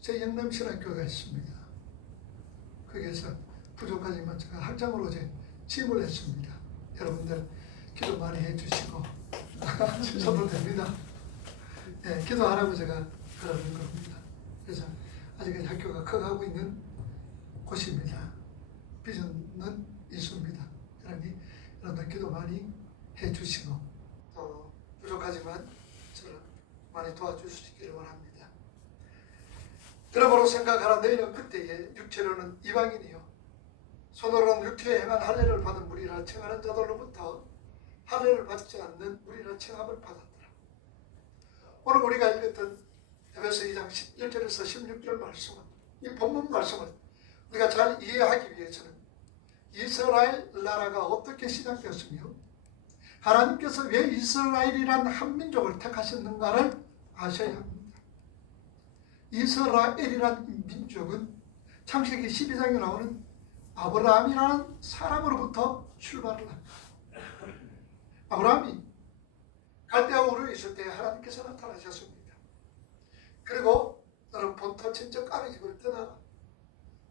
제 영남신학교가 있습니다. 거기에서 부족하지만 제가 학장으로 취임을 했습니다. 여러분들 기도 많이 해주시고 주셔도 됩니다. 네, 기도하라고 제가 그러는 겁니다. 그래서 아직까지 학교가 커가고 있는 곳입니다. 비전은 있습니다. 그러니 여러분들 기도 많이 해주시고 또 부족하지만 저를 많이 도와주시기를 원합니다. 그러므로 생각하라. 너희는 그때에 육체로는 이방인이요 손으로는 육체에 행한 할례를 받은 무리라 청하는 자들로부터 할례를 받지 않는 무리라 청함을 받았더라. 오늘 우리가 읽었던 에베소 2장 11절에서 16절 말씀은, 이 본문 말씀을 우리가 잘 이해하기 위해서는 이스라엘 나라가 어떻게 시작되었으며 하나님께서 왜 이스라엘이란 한 민족을 택하셨는가를 아셔야 합니다. 이스라엘이란 민족은 창세기 12장에 나오는 아브라함이라는 사람으로부터 출발을 합니다. 아브라함이 갈대아 우르에 있을 때 하나님께서 나타나셨습니다. 그리고 너는 본토 친척 아비 집을 떠나라.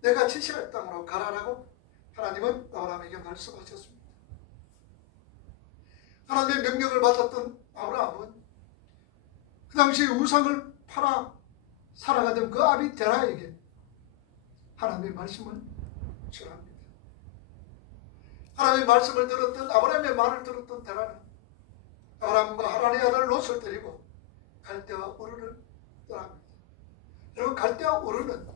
내가 지시할 땅으로 가라라고 하나님은 아브라함에게 말씀하셨습니다. 하나님의 명령을 받았던 아브라함은 그 당시 우상을 팔아 살아가던 그 아비 데라에게 하나님의 말씀을 전합니다. 하나님의 말씀을 들었던 아브라함의 말을 들었던 데라는 아브라함과 하란의 아들 롯을 데리고 갈대아 우르를 떠납니다. 여러분, 갈대아 우르는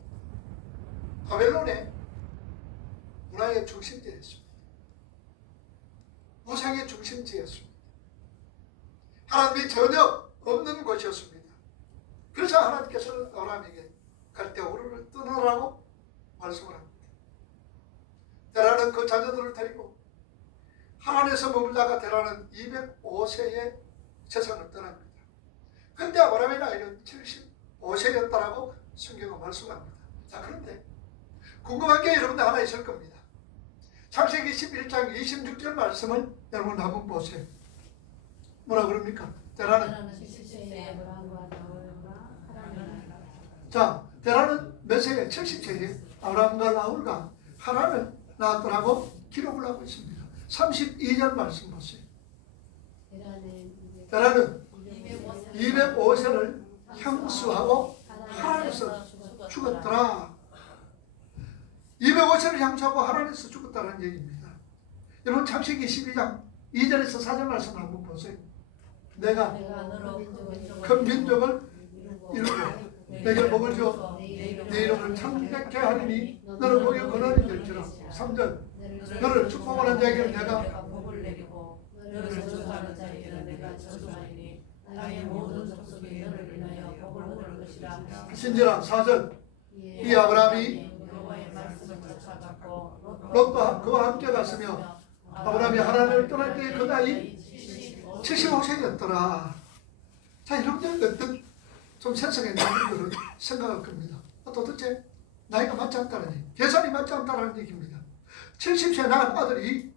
바벨론의 문화의 중심지였습니다. 우상의 중심지였습니다. 하나님이 전혀 없는 곳이었습니다. 그래서 하나님께서는 아브라함에게 갈대아 우르를 떠나라고 말씀을 합니다. 데라는 그 자녀들을 데리고 하란에서 머물다가 데라는 205세의 세상을 떠납니다. 근데 아브라함의 나이는 75세였다라고 성경은 말씀합니다. 자, 그런데 궁금한 게 여러분들 하나 있을 겁니다. 창세기 11장 26절 말씀을 여러분 한번 보세요. 뭐라 그럽니까? 데라는 자, 데라는 몇 세에? 70세에 아브라함과 나홀과 하란을 낳았더라고 기록을 하고 있습니다. 32절 말씀 보세요. 데라는 205세를 향수하고 하란에서 죽었더라. 205세를 향수하고 하란에서 죽었다는 얘기입니다. 여러분, 창세기 12장 2절에서 4절 말씀 한번 보세요. 내가 큰 민족을 이루고 내게 복을 주어 내 이름을 창대케 하리니 너는 복의 근원이 될지라. 3절 너를 축복하는 자에게는 내가 복을 내리고 너를 저주하는 자에게는 내가 저주하리니 나의 모든 족속이 너를 인하여 복을 얻을 것이라. 신지라. 4절 이 아브라함이 여호와의 말씀을 쫓아갔고 롯도 그와 함께 갔으며 아브라함이 하란을 떠날 때의 그 나이 75세였더라. 자, 여러분들 어떤 좀 세상에 나는 생각할 겁니다. 도대체 나이가 맞지 않다는 얘기, 계산이 맞지 않다는 얘기입니다. 70세 낳은 아들이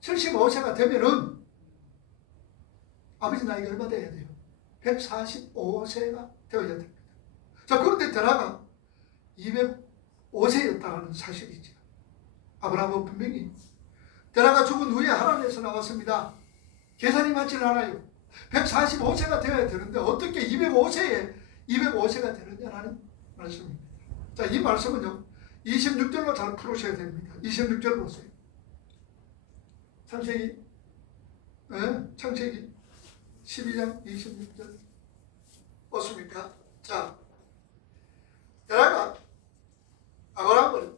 75세가 되면은 아버지 나이가 얼마 돼야 돼요? 145세가 되어야 됩니다. 자, 그런데 데라가 205세였다는 사실이죠. 아브라함은 분명히 데라가 죽은 후에 하란에서 나왔습니다. 계산이 맞지는 않아요. 145세가 되어야 되는데 어떻게 205세가 되느냐라는 말씀입니다. 자, 이 말씀은요 26절로 잘 풀으셔야 됩니다. 26절 보세요. 창세기 12장 26절 맞습니까? 자, 데라가 아브라함과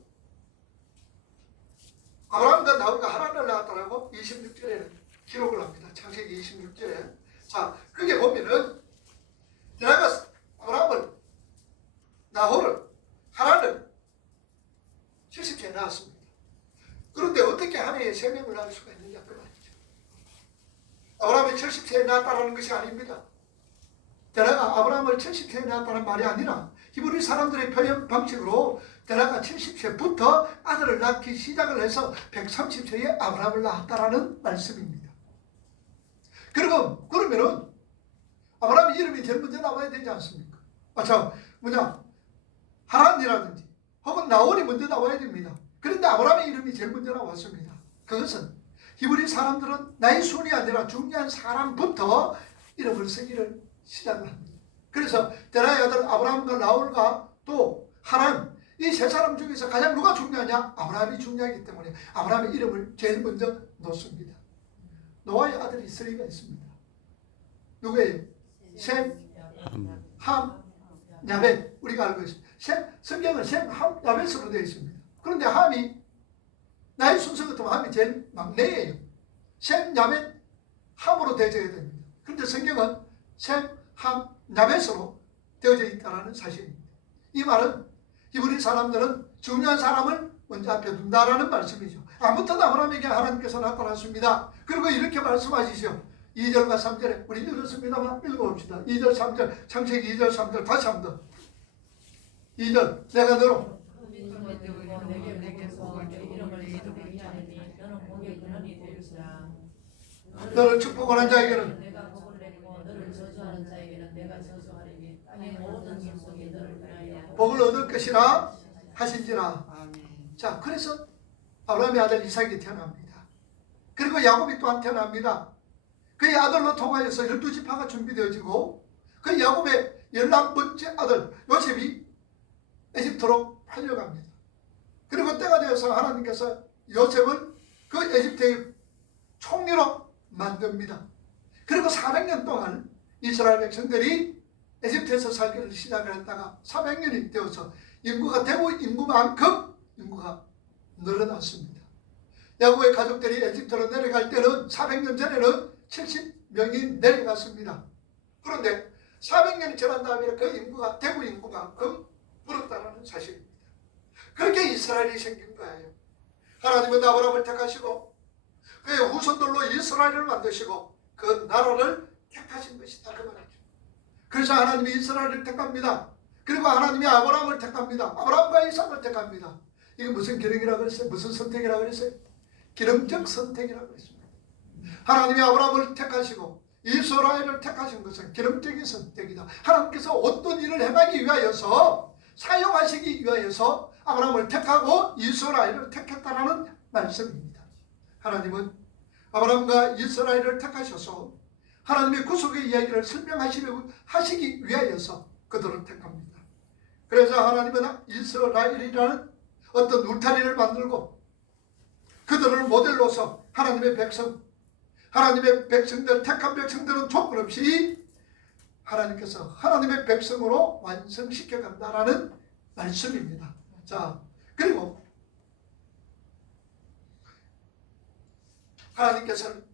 나홀과 하란을 낳았다라고 26절에 기록을 합니다. 창세기 26절에. 자, 그게 보면은 데라가 아브라함을, 나홀을, 하란을 70세에 낳았습니다. 그런데 어떻게 한 해에 3명을 낳을 수가 있느냐 그 말이죠. 아브라함이 70세에 낳았다는 것이 아닙니다. 데라가 아브라함을 70세에 낳았다는 말이 아니라 히브리 사람들의 표현 방식으로 데라가 70세부터 아들을 낳기 시작을 해서 130세에 아브라함을 낳았다라는 말씀입니다. 그러면은 아브라함 이름이 제일 먼저 나와야 되지 않습니까? 하란이라든지 혹은 나홀이 먼저 나와야 됩니다. 그런데 아브라함의 이름이 제일 먼저 나왔습니다. 그것은 히브리 사람들은 나의 순이 아니라 중요한 사람부터 이름을 쓰기를 시작을 합니다. 그래서 데라의 아들 아브라함과 나홀과 또 하란, 이 세 사람 중에서 가장 누가 중요하냐? 아브라함이 중요하기 때문에 아브라함의 이름을 제일 먼저 놓습니다. 노아의 아들이 3가 있습니다. 누구예요? 셈, 함, 야벳. 우리가 알고 있습니다. 성경은 셈, 함, 야벳으로 되어 있습니다. 그런데 함이 나의 순서 같으면 함이 제일 막내예요. 셈, 야벳, 함으로 되어져야 됩니다. 그런데 성경은 셈, 함, 야벳으로 되어져 있다는 사실입니다. 이 말은 히브리 사람들은 중요한 사람을 먼저 앞에 둔다라는 말씀이죠. 아무튼 아브라함에게 하나님께서 나타났습니다. 그리고 이렇게 말씀하시죠. 2절과 3절에 우리 읽었습니다만 읽어봅시다. 2절 3절 창세기 2절 3절 다시 한번 더. 2절 내가 너로 너를 축복하는 자에게는 내가 복을 내리고 너를 저주하는 자에게는 내가 저주하리니 땅의 모든 족속이 너를 위하여 복을 얻을 것이라 하신지라. 자, 그래서 아브라함의 아들 이삭이 태어납니다. 그리고 야곱이 또한 태어납니다. 그의 아들로 통하여서 12지파가 준비되어지고 그 야곱의 11번째 아들 요셉이 에집트로 팔려갑니다. 그리고 때가 되어서 하나님께서 요셉을 그 에집트의 총리로 만듭니다. 그리고 400년 동안 이스라엘 백성들이 에집트에서 살기를 시작을 했다가 400년이 되어서 인구가 대구 인구만큼 인구가 늘어났습니다. 야곱의 가족들이 에집트로 내려갈 때는 400년 전에는 70명이 내려갔습니다. 그런데 400년이 지난 다음에 그 인구가 대구 인구만큼 늘었다는 사실입니다. 그렇게 이스라엘이 생긴 거예요. 하나님은 아브라함을 택하시고 그의 후손들로 이스라엘을 만드시고 그 나라를 택하신 것이다 그 말이죠. 그래서 하나님이 이스라엘을 택합니다. 그리고 하나님이 아브라함을 택합니다. 아브라함과 이삭을 택합니다. 이게 무슨 기능이라고 그랬어요? 무슨 선택이라고 그랬어요? 기능적 선택이라고 그랬습니다. 하나님이 아브라함을 택하시고 이스라엘을 택하신 것은 기능적인 선택이다. 하나님께서 어떤 일을 행하기 위하여서 사용하시기 위하여서 아브라함을 택하고 이스라엘을 택했다라는 말씀입니다. 하나님은 아브라함과 이스라엘을 택하셔서 하나님의 구속의 이야기를 설명하시기 위하여서 그들을 택합니다. 그래서 하나님은 이스라엘이라는 어떤 울타리를 만들고 그들을 모델로서 하나님의 백성들, 택한 백성들은 조건 없이 하나님께서 하나님의 백성으로 완성시켜 간다라는 말씀입니다. 자, 그리고 하나님께서는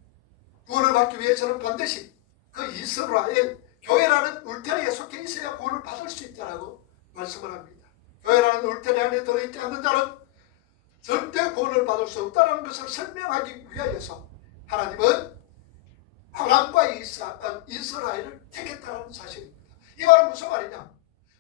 구원을 받기 위해서는 반드시 그 이스라엘 교회라는 울타리에 속해 있어야 구원을 받을 수 있다라고 말씀을 합니다. 교회라는 울타리 안에 들어있지 않는 자는 절대 구원을 받을 수 없다는 것을 설명하기 위하여서 하나님은 아브라함과 이스라엘을 택했다는 사실입니다. 이 말은 무슨 말이냐?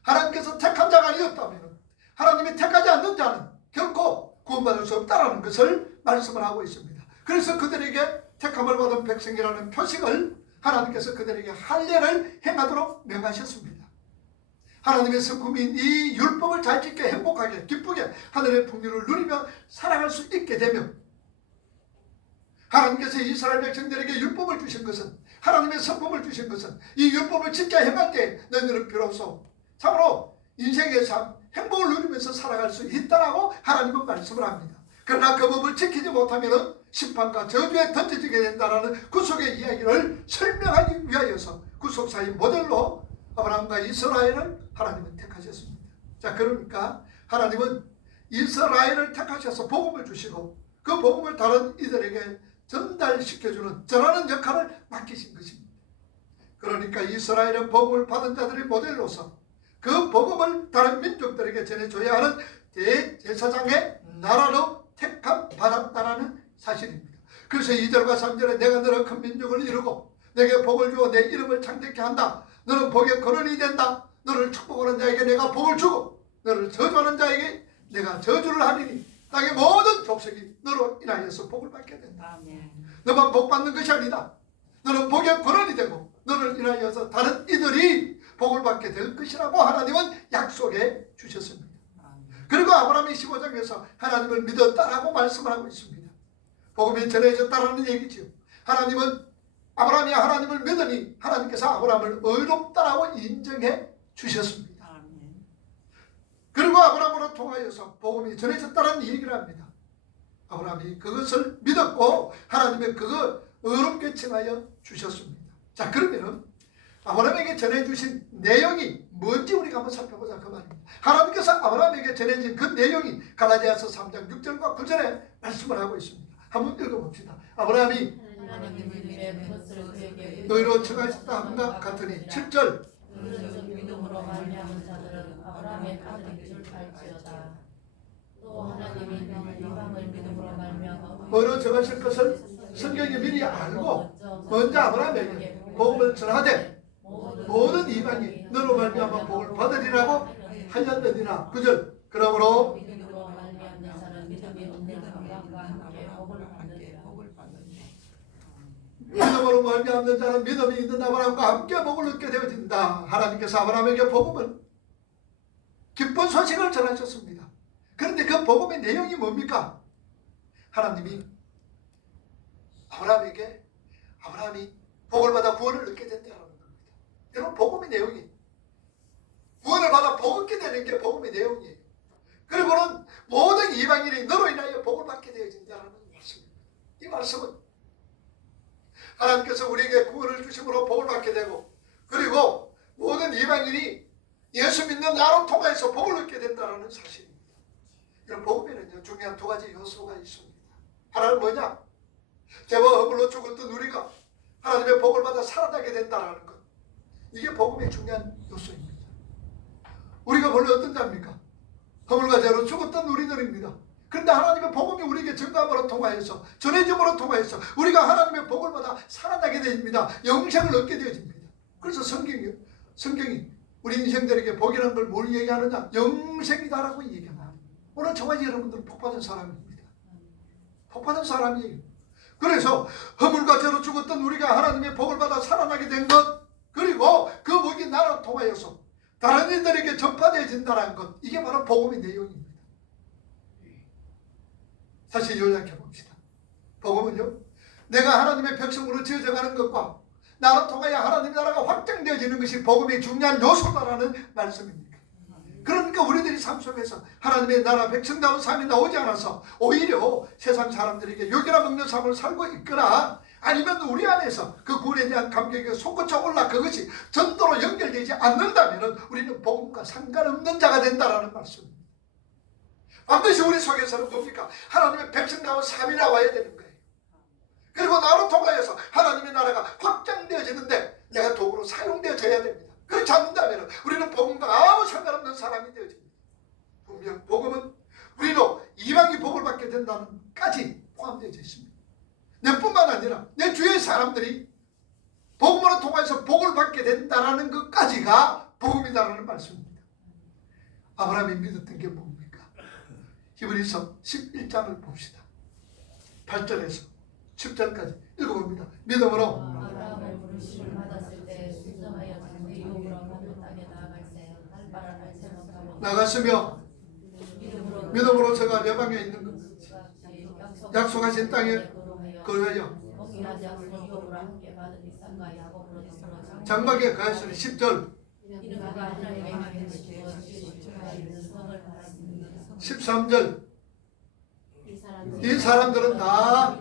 하나님께서 택한 자가 아니었다면 하나님이 택하지 않는 자는 결코 구원받을 수 없다는 것을 말씀을 하고 있습니다. 그래서 그들에게 택함을 받은 백성이라는 표식을 하나님께서 그들에게 할례를 행하도록 명하셨습니다. 하나님의 성품인 이 율법을 잘 지켜 행복하게 기쁘게 하늘의 풍요를 누리며 살아갈 수 있게 되면 하나님께서 이스라엘 백성들에게 율법을 주신 것은 하나님의 성품을 주신 것은 이 율법을 지켜 행할 때 너희들은 비로소 참으로 인생의 삶 행복을 누리면서 살아갈 수 있다라고 하나님은 말씀을 합니다. 그러나 그 법을 지키지 못하면 심판과 저주에 던져지게 된다라는 구속의 이야기를 설명하기 위하여서 구속사의 모델로 아브라함과 이스라엘을 하나님은 택하셨습니다. 자, 그러니까 하나님은 이스라엘을 택하셔서 복음을 주시고 그 복음을 다른 이들에게 전달시켜주는 전하는 역할을 맡기신 것입니다. 그러니까 이스라엘은 복음을 받은 자들의 모델로서 그 복음을 다른 민족들에게 전해줘야 하는 대제사장의 나라로 택함 받았다라는 사실입니다. 그래서 2절과 3절에 내가 너를 큰 민족을 이루고 내게 복을 주어 내 이름을 창대케 한다. 너는 복의 근원이 된다. 너를 축복하는 자에게 내가 복을 주고 너를 저주하는 자에게 내가 저주를 하리니 땅의 모든 족속이 너로 인하여서 복을 받게 된다. 너만 복 받는 것이 아니다. 너는 복의 근원이 되고 너를 인하여서 다른 이들이 복을 받게 될 것이라고 하나님은 약속해 주셨습니다. 아브라함이 15장에서 하나님을 믿었다라고 말씀을 하고 있습니다. 복음이 전해졌다라는 얘기죠. 하나님은 아브라함이 하나님을 믿으니 하나님께서 아브라함을 의롭다라고 인정해 주셨습니다. 그리고 아브라함으로 통하여서 복음이 전해졌다는 얘기를 합니다. 아브라함이 그것을 믿었고 하나님의 그거 의롭게 칭하여 주셨습니다. 자, 그러면은 아브라함에게 전해주신 내용이 뭔지 우리가 한번 살펴보자 그 말입니다. 하나님께서 아브라함에게 전해진 그 내용이 갈라디아서 3장 6절과 9절에 말씀을 하고 있습니다. 한번 읽어봅시다. 아브라함이 의로 칭하셨다 함과 같으니 7절 믿음으로 말미암은 자들은 아브라함의 아들인 줄 알지어다. 또 하나님이 이방을 믿음으로 말미암아 의로 칭하실 것을 성경이 미리 알고 먼저 아브라함에게 복음을 전하되 모든 이방이 너로 말미암아 복을 받으리라고 하였느니라. 9절 그러므로 믿음으로 말미암는 자는 믿음이 없는 아브라함과 함께 복을 받느니라. 믿음으로 말미암는 자는 믿음이 있는 아브라함과 함께 복을 얻게 되어진다. 하나님께서 아브라함에게 복음은 기쁜 소식을 전하셨습니다. 그런데 그 복음의 내용이 뭡니까? 하나님이 아브라함이 복을 받아 구원을 얻게 된다는 겁니다. 이런 복음의 내용이 구원을 받아 복 얻게 되는 게 복음의 내용이에요. 그리고는 모든 이방인이 너로 인하여 복을 받게 되어진다는 말씀입니다. 이 말씀은 하나님께서 우리에게 구원을 주심으로 복을 받게 되고 그리고 모든 이방인이 예수 믿는 나로 통해서 복을 얻게 된다는 사실입니다. 이런 복음에는요 중요한 두 가지 요소가 있습니다. 하나는 뭐냐? 죄와 허물로 죽었던 우리가 하나님의 복을 받아 살아나게 된다는 것. 이게 복음의 중요한 요소입니다. 우리가 본래 어떤 자입니까? 허물과 죄로 죽었던 우리들입니다. 그런데 하나님의 복음이 우리에게 증거함으로 통하여서 전해짐으로 통하여서 우리가 하나님의 복을 받아 살아나게 됩니다. 영생을 얻게 되어집니다. 그래서 성경이 우리 인생들에게 복이라는 걸 뭘 얘기하느냐? 영생이다라고 얘기합니다. 오늘 저와 여러분들은 복받은 사람입니다. 복받은 사람이에요. 그래서 허물과 죄로 죽었던 우리가 하나님의 복을 받아 살아나게 된 것, 그리고 그 복이 나를 통하여서 다른 이들에게 전파되어진다는 것, 이게 바로 복음의 내용입니다. 다시 요약해 봅시다. 복음은요, 내가 하나님의 백성으로 지어져 가는 것과 나로 통하여 하나님 나라가 확장되어지는 것이 복음의 중요한 요소다라는 말씀입니다. 그러니까 우리들이 삶 속에서 하나님의 나라 백성다운 삶이 나오지 않아서 오히려 세상 사람들에게 욕이나 먹는 삶을 살고 있거나 아니면 우리 안에서 그 구원에 대한 감격이 솟구쳐 올라 그것이 전도로 연결되지 않는다면 우리는 복음과 상관없는 자가 된다라는 말씀입니다. 반드시 우리 속에서는 뭡니까? 하나님의 백성다운 삶이 나와야 되는 거예요. 그리고 나로 통하여서 하나님의 나라가 확장되어지는데 내가 도구로 사용되어져야 됩니다. 그렇지 않는다면 우리는 복음과 아무 상관없는 사람이 되어집니다. 분명 복음은 우리도 이방이 복을 받게 된다는 까지 포함되어 있습니다. 내뿐만 아니라 내 주위의 사람들이 복음으로 통해서 복을 받게 된다는 것까지가 복음이다라는 말씀입니다. 아브라함이 믿었던 게 뭡니까? 히브리서 11장을 봅시다. 8절에서 10절까지 읽어봅니다. 믿음으로 아브라함을 부르심을 받았을 때 순종하여 자기 유업으로 받는 땅에 나갔으며 믿음으로 저가 내방에 있는 것 약속하신 땅에 거하여 장막에 가였으니 10절 13절 이 사람들은 다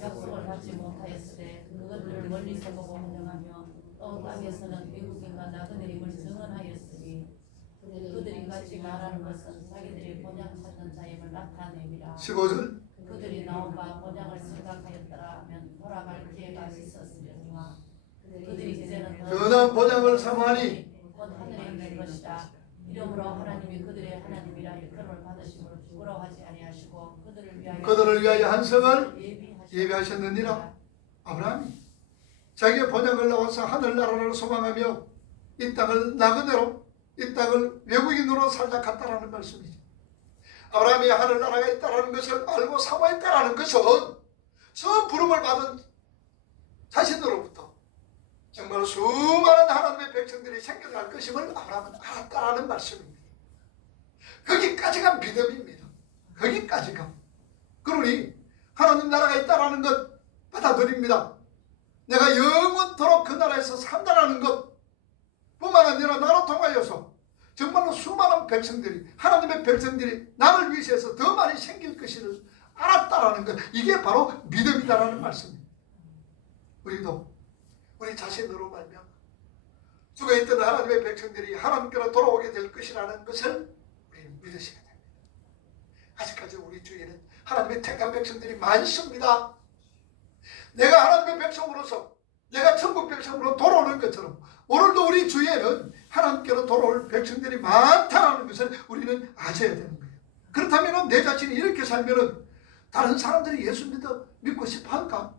약속을 받지 못하였으되 그것들을 멀리서 보고 환영하며 또 땅에서는 외국인과 나그네임을 증언하였으니 그들이 같이 말하는 것은 자기들이 본향 찾는 자임을 나타내미라. 15절 그들이 나온 바 본향을 생각하였더라 하면 돌아갈 기회가 있었으려니와 그들이 이제는 전한 본향을 삼하니 곧 하늘에 있는 것이라. 이러므로 하나님이 그들의 하나님이라 일컬음을 받으심으로 부끄러워하지 아니하시고 그들을 위하여 한 성을 예비하셨느니라. 아브라함이 자기의 본향을 나와서 하늘나라를 소망하며 이 땅을 나그네로 이 땅을 외국인으로 살다 갔다라는 말씀이죠. 아브라함이 하늘나라가 있다라는 것을 알고 사모했다라는 것은 처음 부름을 받은 자신으로부터 정말 수많은 하나님의 백성들이 생겨날 것임을 아브라함은 알았다라는 말씀입니다. 거기까지가 믿음입니다. 거기까지가. 그러니 하나님 나라가 있다라는 것 받아들입니다. 내가 영원토록 그 나라에서 산다라는 것 뿐만 아니라 나로 통하여서 정말로 수많은 백성들이, 하나님의 백성들이 나를 위해서 더 많이 생길 것을 알았다라는 것, 이게 바로 믿음이다라는 말씀입니다. 우리도 우리 자신으로 말미암아 죽어 있던 하나님의 백성들이 하나님께로 돌아오게 될 것이라는 것을 우리는 믿으셔야 됩니다. 아직까지 우리 주위에는 하나님의 택한 백성들이 많습니다. 내가 하나님의 백성으로서, 내가 천국 백성으로 돌아오는 것처럼 오늘도 우리 주위에는 하나님께로 돌아올 백성들이 많다는 것을 우리는 아셔야 되는 거예요. 그렇다면 내 자신이 이렇게 살면 다른 사람들이 예수 믿고 싶어 할까?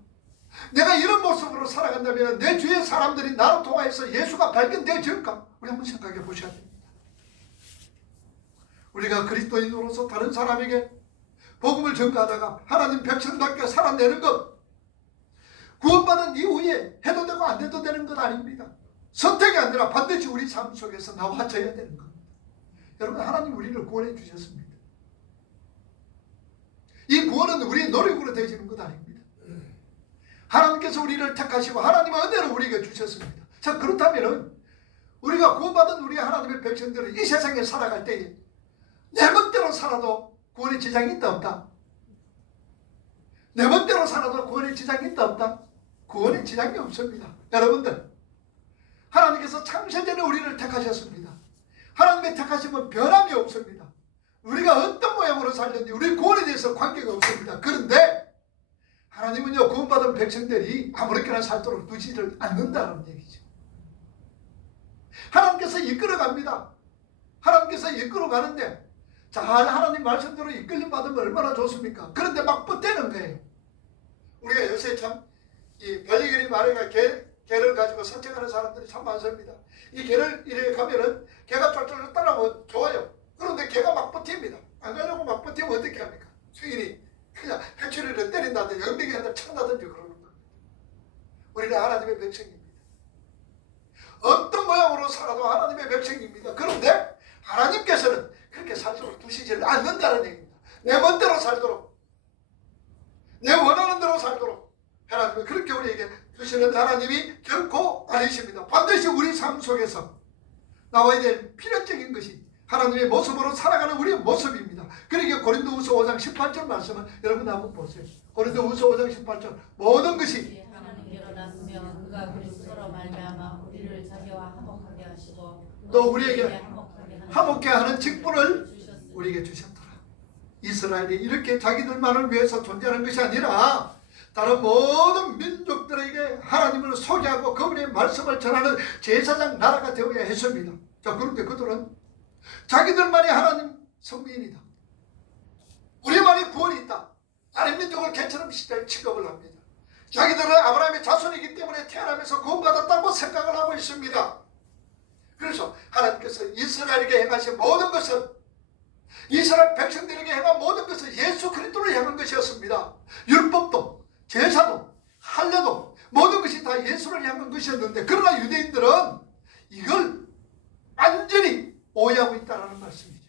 내가 이런 모습으로 살아간다면 내 주위의 사람들이 나로 통하여서 예수가 발견되어질까? 우리 한번 생각해 보셔야 됩니다. 우리가 그리스도인으로서 다른 사람에게 복음을 전가하다가 하나님 백성답게 살아내는 것, 구원받은 이후에 해도 되고 안 해도 되는 것 아닙니다. 선택이 아니라 반드시 우리 삶 속에서 나와줘야 되는 겁니다. 여러분, 하나님 우리를 구원해 주셨습니다. 이 구원은 우리의 노력으로 되어지는 것 아닙니다. 하나님께서 우리를 택하시고 하나님의 은혜를 우리에게 주셨습니다. 자, 그렇다면 우리가 구원받은 우리 하나님의 백성들은 이 세상에 살아갈 때에 내 멋대로 살아도 구원의 지장이 있다 없다? 내 멋대로 살아도 구원의 지장이 있다 없다? 구원의 지장이 없습니다. 여러분들, 하나님께서 창세전에 우리를 택하셨습니다. 하나님의 택하심은 변함이 없습니다. 우리가 어떤 모양으로 살든지 우리 구원에 대해서 관계가 없습니다. 그런데 하나님은요, 구원받은 백성들이 아무렇게나 살도록 두지를 않는다는 얘기죠. 하나님께서 이끌어갑니다. 하나님께서 이끌어가는데 잘 하나님 말씀대로 이끌림 받으면 얼마나 좋습니까? 그런데 막 뻗대는 거예요. 우리가 요새 참 이 반려견이 말해가 개를 가지고 산책하는 사람들이 참 많습니다. 이 개를 이렇게 가면은 개가 쫄쫄 따라오면 좋아요. 그런데 개가 막 버팁니다. 안 가려고 막 버티면 어떻게 합니까? 주인이 그냥 회초리를 때린다든지 영대기한테 찬다든지 그러는 겁니다. 우리는 하나님의 백성입니다. 어떤 모양으로 살아도 하나님의 백성입니다. 그런데 하나님께서는 그렇게 살도록 두시지를 않는다는 얘기입니다. 내 멋대로 살도록, 내 원하는 대로 살도록 하나님은 그렇게 우리에게 주시는 하나님이 결코 아니십니다. 반드시 우리 삶 속에서 나와야 될 필연적인 것이 하나님의 모습으로 살아가는 우리의 모습입니다. 그러니까 고린도후서 5장 18절 말씀을 여러분 한번 보세요. 고린도후서 5장 18절 모든 것이 하나님께로 났으며 그가 그리스도로 말미암아 우리를 자기와 화목하게 하시고 또 우리에게 화목케 하는 직분을 우리에게 주셨더라. 이스라엘이 이렇게 자기들만을 위해서 존재하는 것이 아니라 다른 모든 민족들에게 하나님을 소개하고 그분의 말씀을 전하는 제사장 나라가 되어야 했습니다. 자, 그런데 그들은 자기들만이 하나님 성민이다, 우리만이 구원이 있다, 다른 민족을 개처럼 취급을 합니다. 자기들은 아브라함의 자손이기 때문에 태어나면서 구원받았다고 생각을 하고 있습니다. 그래서 하나님께서 이스라엘에게 행하신 모든 것은, 이스라엘 백성들에게 행한 모든 것은 예수 그리스도를 향한 것이었습니다. 율법도 제사도 할례도 모든 것이 다 예수를 향한 것이었는데, 그러나 유대인들은 이걸 완전히 오해하고 있다는 말씀이죠.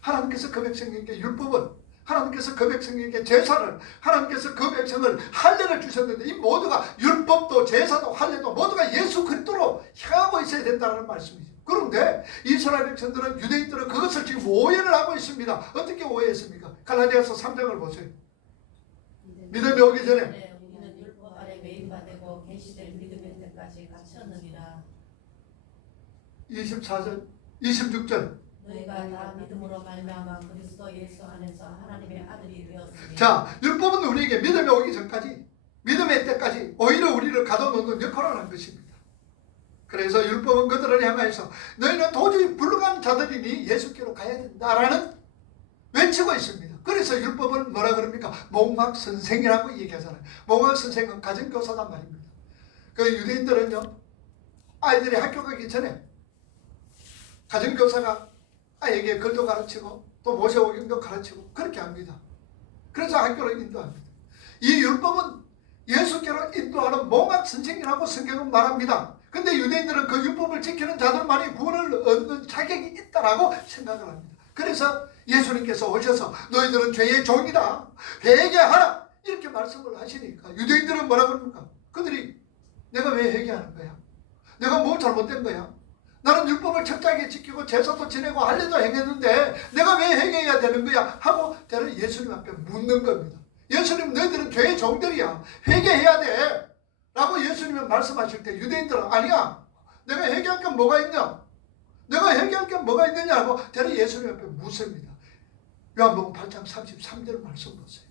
하나님께서 그 백성에게 율법을, 하나님께서 그 백성에게 제사를, 하나님께서 그 백성을 할례를 주셨는데 이 모두가 율법도 제사도 할례도 모두가 예수 그리스도로 향하고 있어야 된다는 말씀이죠. 그런데 이스라엘 백성들은, 유대인들은 그것을 지금 오해를 하고 있습니다. 어떻게 오해했습니까? 갈라디아서 3장을 보세요. 믿음이 오기 전에 우리는 율법 아래 매인받고 계시될 믿음의 때까지 갇혔느니라. 24절 26절 너희가 다 믿음으로 말미암아 그리스도 예수 안에서 하나님의 아들이 되었으니. 자, 율법은 우리에게 믿음이 오기 전까지, 믿음의 때까지 오히려 우리를 가둬놓는 역할을 한 것입니다. 그래서 율법은 그들을 향하여서 너희는 도저히 불가능한 자들이니 예수께로 가야 된다라는 외치고 있습니다. 그래서 율법은 뭐라 그럽니까? 몽학선생이라고 얘기하잖아요. 몽학선생은 가정교사단 말입니다. 그 유대인들은요, 아이들이 학교 가기 전에 가정교사가 아이에게 글도 가르치고 또 모세오경도 가르치고 그렇게 합니다. 그래서 학교로 인도합니다. 이 율법은 예수께로 인도하는 몽학선생이라고 성경은 말합니다. 근데 유대인들은 그 율법을 지키는 자들만이 구원을 얻는 자격이 있다라고 생각을 합니다. 그래서 예수님께서 오셔서 너희들은 죄의 종이다, 회개하라, 이렇게 말씀을 하시니까 유대인들은 뭐라 그럽니까? 그들이 내가 왜 회개하는 거야? 내가 뭐 잘못된 거야? 나는 율법을 철저하게 지키고 제사도 지내고 할례도 행했는데 내가 왜 회개해야 되는 거야? 하고 대를 예수님 앞에 묻는 겁니다. 예수님, 너희들은 죄의 종들이야, 회개해야 돼 라고 예수님이 말씀하실 때 유대인들은 아니야, 내가 회개할 게 뭐가 있냐, 내가 회개할 게 뭐가 있느냐고 대를 예수님 앞에 묻습니다. 요한복음 8장 33절 말씀 보세요.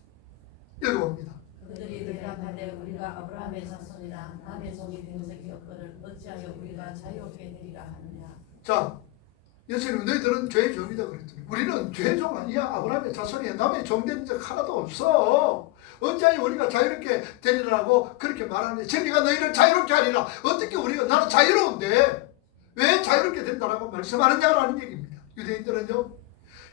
읽어봅니다. 그들이 대답하되 우리가 아브라함의 자손이라 남의 종이 된 적이 없거늘 어찌하여 우리가 자유롭게 되리라 하느냐. 자, 예수님, 너희들은 죄의 종이다 그랬더니 우리는 죄의 종 아니야, 아브라함의 자손이야, 남의 종된 적 하나도 없어, 어찌하여 우리가 자유롭게 되리라고 그렇게 말하는데, 진리가 너희를 자유롭게 하리라. 어떻게 우리가, 나는 자유로운데 왜 자유롭게 된다라고 말씀하느냐라는 얘기입니다. 유대인들은요,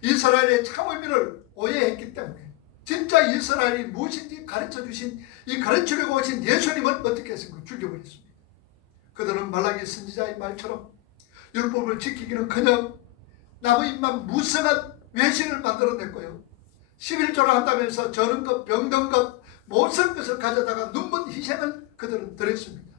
이스라엘의 참 의미를 오해했기 때문에 진짜 이스라엘이 무엇인지 가르쳐주신, 이 가르치려고 오신 예수님을 어떻게 했습니까? 죽여버렸습니다. 그들은 말라기 선지자의 말처럼 율법을 지키기는커녕 남의 입만 무성한 외신을 만들어냈고요, 11조를 한다면서 저는 것, 병든 것, 못쓸 것을 가져다가 눈먼 희생을 그들은 드렸습니다.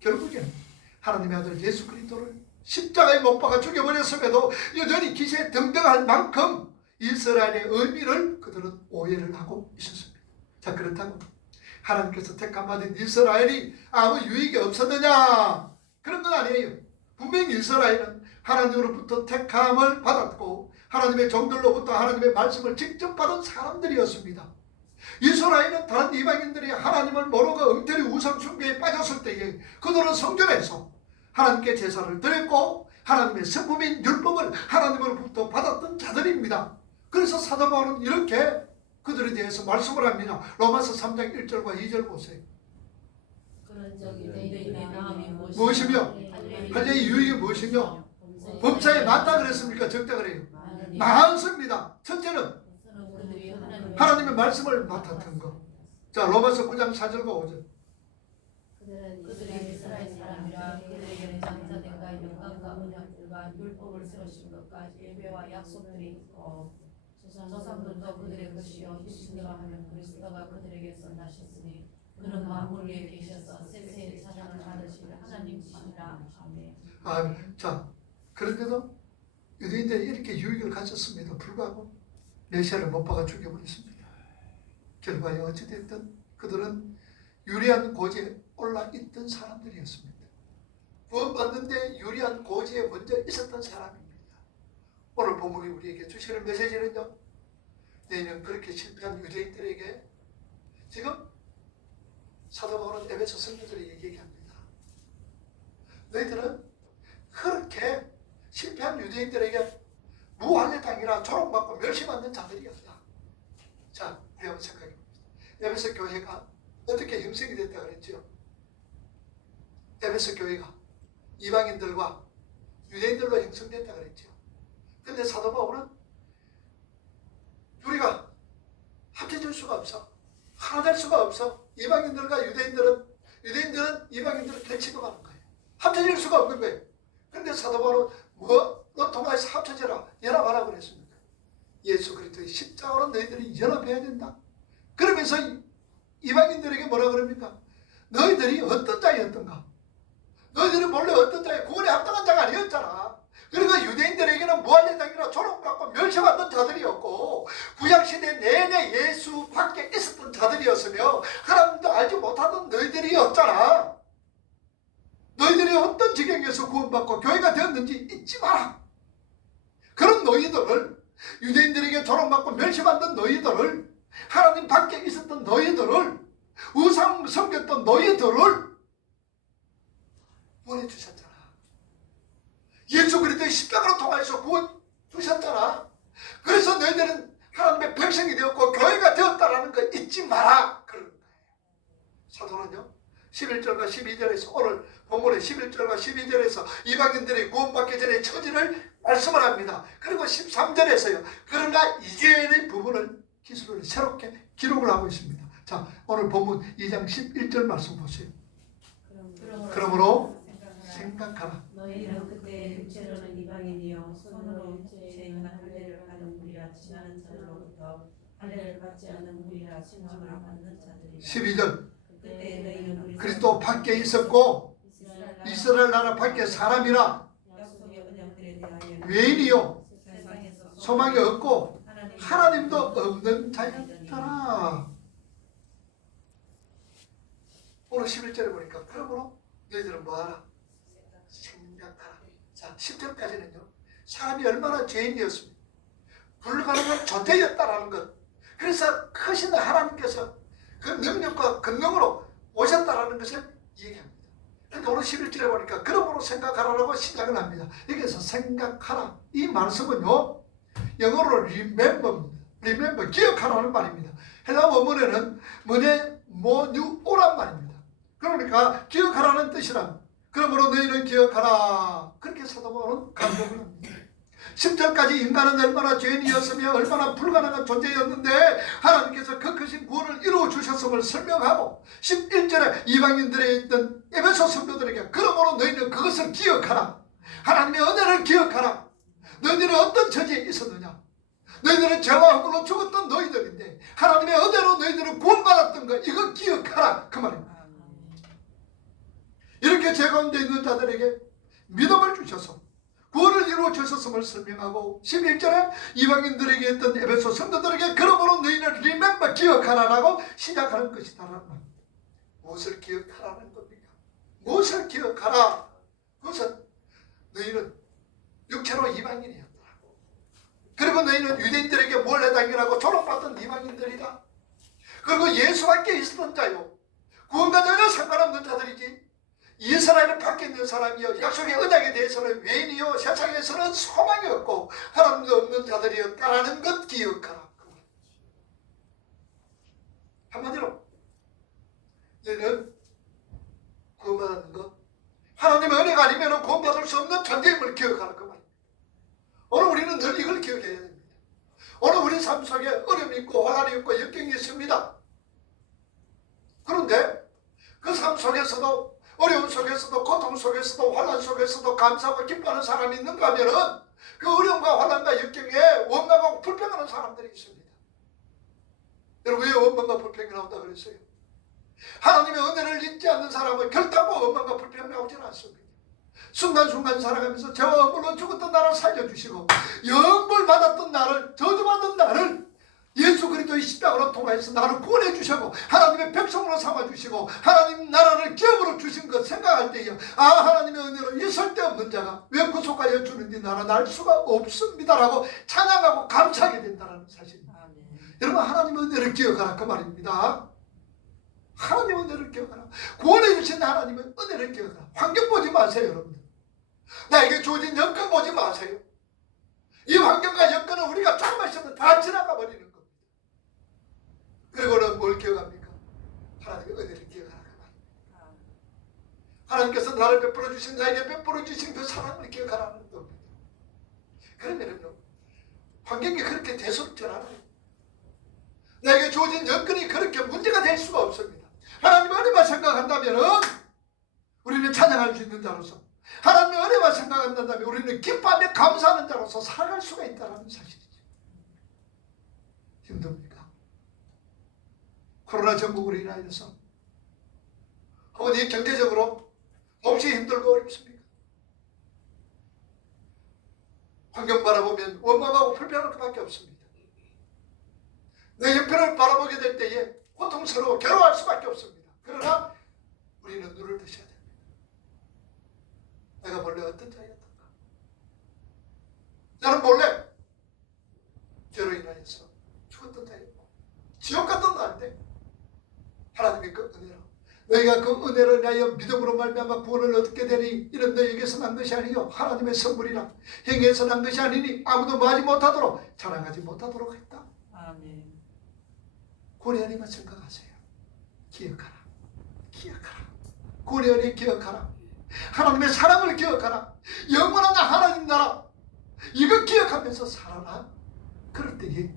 결국에는 하나님의 아들 예수 그리스도를 십자가에 못 박아 죽여버렸음에도 여전히 기세에 등등할 만큼 이스라엘의 의미를 그들은 오해를 하고 있었습니다. 자, 그렇다고 하나님께서 택함 받은 이스라엘이 아무 유익이 없었느냐? 그런 건 아니에요. 분명히 이스라엘은 하나님으로부터 택함을 받았고 하나님의 종들로부터 하나님의 말씀을 직접 받은 사람들이었습니다. 이스라엘은 다른 이방인들이 하나님을 모르고 엉터리 우상 숭배에 빠졌을 때에 그들은 성전에서 하나님께 제사를 드렸고 하나님의 성품인 율법을 하나님으로부터 받았던 자들입니다. 그래서 사도 바울은 이렇게 그들에 대해서 말씀을 합니다. 로마서 3장 1절과 2절 보세요. 그런 적이 너희들의 마음이 무엇이며 할례의 유익이 무엇이며 범사에 많다 그랬습니까? 적다 그래요? 많습니다. 첫째는 하나님의 말씀을 맡았던 것. 자, 로마서 9장 4절과 5절. 그들이 이스라엘 사람이라 그들에게는 장자된과 영광과 언약들과 율법을 세우신 것과 예배와 약속들이 있고 조상들도 그들의 것이요 육신으로 하면 그리스도가 그들에게서 나셨으니 그는 만물 위에 계셔서 세세의 사랑을 받으실 하나님이시라. 아멘. 자, 그런데도 유대인들이 이렇게 유익을 가졌음에도 불구하고 메시아를 못 박아 죽여버렸습니다. 결과에 어찌됐든 그들은 유리한 고지에 올라있던 사람들이었습니다. 구원받는데 유리한 고지에 먼저 있었던 사람입니다. 오늘 본문이 우리에게 주시는 메시지는요, 내년 그렇게 실패한 유대인들에게 지금 사도 바울은 에베소 성도들에게 얘기합니다. 너희들은 그렇게 실패한 유대인들에게 무할례 당이라 조롱받고 멸시받는 자들이었다. 자, 우리 한번 생각해 봅니다. 에베소 교회가 어떻게 형성이 됐다 그랬죠? 에베소 교회가 이방인들과 유대인들로 형성됐다 그랬죠. 그런데 사도 바울은 우리가 합쳐질 수가 없어, 하나 될 수가 없어. 이방인들과 유대인들은 이방인들을 펼치고 가는 거예요. 합쳐질 수가 없는 거예요. 그런데 사도 바울은 너 통하여서 합쳐져라, 연합하라 그랬습니다. 예수 그리스도의 십자가로 너희들이 연합해야 된다. 그러면서 이방인들에게 뭐라 그럽니까? 너희들이 어떤 자였던가? 너희들이 본래 어떤 자에 구원에 합당한 자가 아니었잖아. 그러니까 유대인들에게는 무할례당이라 조롱받고 멸시받던 자들이었고 구약시대 내내 예수 밖에 있었던 자들이었으며 하나님도 알지 못하던 너희들이었잖아. 너희들이 어떤 지경에서 구원받고 교회가 되었는지 잊지 마라. 그런 너희들을, 유대인들에게 조롱받고 멸시받던 너희들을, 하나님 밖에 있었던 너희들을, 우상 섬겼던 너희들을 구원해 주셨잖아. 예수 그리스도의 십자가로 통하여서 구원 주셨잖아. 그래서 너희들은 하나님의 백성이 되었고 교회가 되었다라는 거 잊지 마라. 그런 거예요. 사도는요, 11절과 12절에서, 오늘 본문의 11절과 12절에서 이방인들이 구원받기 전에 처지를 말씀을 합니다. 그리고 13절에서요, 그러나 이제의 부분을 기술을 새롭게 기록을 하고 있습니다. 자, 오늘 본문 2장 11절 말씀 보세요. 그러므로 생각하라. 너희는 그때 육체로는 이방인이요 손으로 죄인과 할례를 하는 지나는 자들로부터 할례를 받지 않는 무리라 칭함을 받는 자들이라. 12절 그때 너희는 우리 그리스도 밖에 있었고 이스라엘 나라 밖에 사람이라 약속의 언약들에 대하여 외인이요 세상에서 소망이 없고 하나님도 없는 자였더라. 오늘 11절에 보니까 그러므로 너희들은 뭐하라? 생각하라. 자 10절까지는요 사람이 얼마나 죄인이었습니까? 불가능한 존재였다라는 것. 그래서 크신 하나님께서 그 능력과 권능으로 오셨다라는 것을 얘기합니다. 그런데 오늘 11절에 보니까 그러므로 생각하라라고 시작을 합니다. 여기서 생각하라 이 말씀은요 영어로 remember 기억하라는 말입니다. 헬라 원문에는 모뉴오란 말입니다. 그러니까 기억하라는 뜻이란 그러므로 너희는 기억하라 그렇게 사도 바울은 강조를 합니다. 10절까지 인간은 얼마나 죄인이었으며 얼마나 불가능한 존재였는데 하나님께서 그 크신 구원을 이루어 주셨음을 설명하고 11절에 이방인들에 있던 에베소 성도들에게 그러므로 너희는 그것을 기억하라. 하나님의 은혜를 기억하라. 너희들은 어떤 처지에 있었느냐. 너희들은 죄와 흑으로 죽었던 너희들인데 하나님의 은혜로 너희들은 구원받았던 거 이거 기억하라 그 말입니다. 이렇게 죄 가운데 있는 자들에게 믿음을 주셔서 구원을 이루어 주셨음을 설명하고 11절에 이방인들에게 했던 에베소 성도들에게 그러므로 너희는 remember 기억하라라고 시작하는 것이다라는 말입니다. 무엇을 기억하라는 겁니까? 무엇을 기억하라? 그것은 너희는 육체로 이방인이었더라고. 그리고 너희는 유대인들에게 뭘 해당이라고 조롱받던 이방인들이다. 그리고 예수밖에 있었던 자요. 구원과 전혀 상관없는 자들이지. 이스라엘은 밖에 있는 사람이요 약속의 언약에 대해서는 외인이요 세상에서는 소망이 없고 하나님도 없는 자들이었다라는 것 기억하라. 한마디로 너희는 구원받는 것 하나님의 은혜가 아니면 구원받을 수 없는 존재임을 기억하라 그 말입니다. 오늘 우리는 늘 이걸 기억해야 됩니다. 오늘 우리 삶 속에 어려움이 있고 환난이 있고 역경이 있습니다. 그런데 그 삶 속에서도 어려움 속에서도 고통 속에서도 환난 속에서도 감사하고 기뻐하는 사람이 있는가 하면은 그 어려움과 환난과 역경에 원망하고 불평하는 사람들이 있습니다. 여러분 왜 원망과 불평이 나온다 그랬어요? 하나님의 은혜를 잊지 않는 사람은 결단코 원망과 불평이 나오지는 않습니다. 순간순간 살아가면서 죄와 허물로 죽었던 나를 살려주시고 영벌 받았던 나를 저주받은 나를 예수 그리스도의 십자가로 통하여서 나를 구원해 주시고 하나님의 백성으로 삼아주시고 하나님 나라를 기업으로 주신 것 생각할 때에 하나님의 은혜로 있을 데 없는 자가 왜 구속하여 주는지 나는 알 수가 없습니다라고 찬양하고 감사하게 된다는 사실입니다. 여러분 하나님의 은혜를 기억하라 그 말입니다. 하나님의 은혜를 기억하라. 구원해 주신 하나님의 은혜를 기억하라. 환경 보지 마세요 여러분들. 나에게 주어진 여건 보지 마세요. 이 환경과 여건은 우리가 조금만 있으면 다 지나가 버리는 겁니다. 그리고는 뭘 기억합니까? 하나님의 은혜를 기억하라 그 말입니다. 하나님께서 나를 베풀어 주신 나에게 베풀어 주신 그 사랑을 기억하라는 겁니다. 그러면은요 환경이 그렇게 대수롭지 않아요. 나에게 주어진 여건이 그렇게 문제가 될 수가 없습니다. 하나님의 은혜만 생각한다면은 우리는 찬양할 수 있는 자로서 하나님의 은혜만 생각한다면 우리는 기뻐하며 감사하는 자로서 살아갈 수가 있다는 사실이죠. 힘듭니까? 코로나 전국으로 인하여서 어머니 경제적으로 몹시 힘들고 어렵습니까? 환경 바라보면 원망하고 불평할 것밖에 없습니다. 내 옆편을 바라보게 될 때에 고통스러워 괴로워할 수밖에 없습니다. 그러나 우리는 눈을 드셔야 됩니다. 내가 본래 어떤 자였던가? 나는 본래 죄로 인하여서 죽었던 자였고 지옥 갔던 나인데 하나님의 그 은혜로 너희가 그 은혜로 인하여 믿음으로 말미암아 구원을 얻게 되니 이는 너희에게서 난 것이 아니요 하나님의 선물이라 행위에서 난 것이 아니니 아무도 말하지 못하도록 자랑하지 못하도록 했다. 아멘. 구원의 은혜만 생각하세요. 기억하라. 기억하라. 구원의 은혜 기억하라. 하나님의 사랑을 기억하라. 영원한 하나님 나라 이거 기억하면서 살아라. 그럴 때에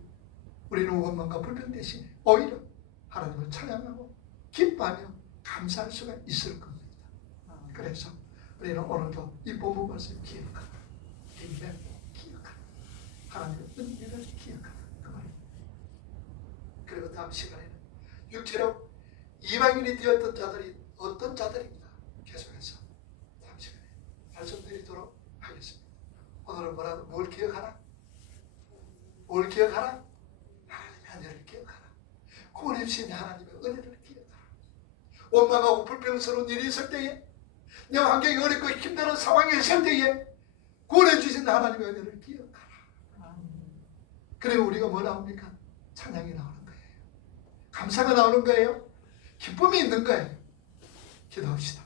우리는 원망과 불평 대신에 오히려 하나님을 찬양하고 기뻐하며 감사할 수가 있을 겁니다. 그래서 우리는 오늘도 이 본문 말씀 기억하라. 기억하라. 하나님의 은혜를 기억하라 그 말입니다. 그리고 다음 시간에는 육체로 이방인이 되었던 자들이 어떤 자들인가 계속해서 다음 시간에 말씀드리도록 하겠습니다. 오늘은 뭐라고 뭘 기억하라? 뭘 기억하라? 하나님의 은혜를 기억하라. 구원해 주신 하나님의 은혜를 기억하라. 원망하고 불평스러운 일이 있을 때에 내 환경이 어렵고 힘든 상황에 있을 때에 구원해 주신 하나님의 은혜를 기억하라. 그리고 우리가 뭐 나옵니까? 찬양이 나오는 거예요. 감사가 나오는 거예요. 기쁨이 있는 거예요. 기도합시다.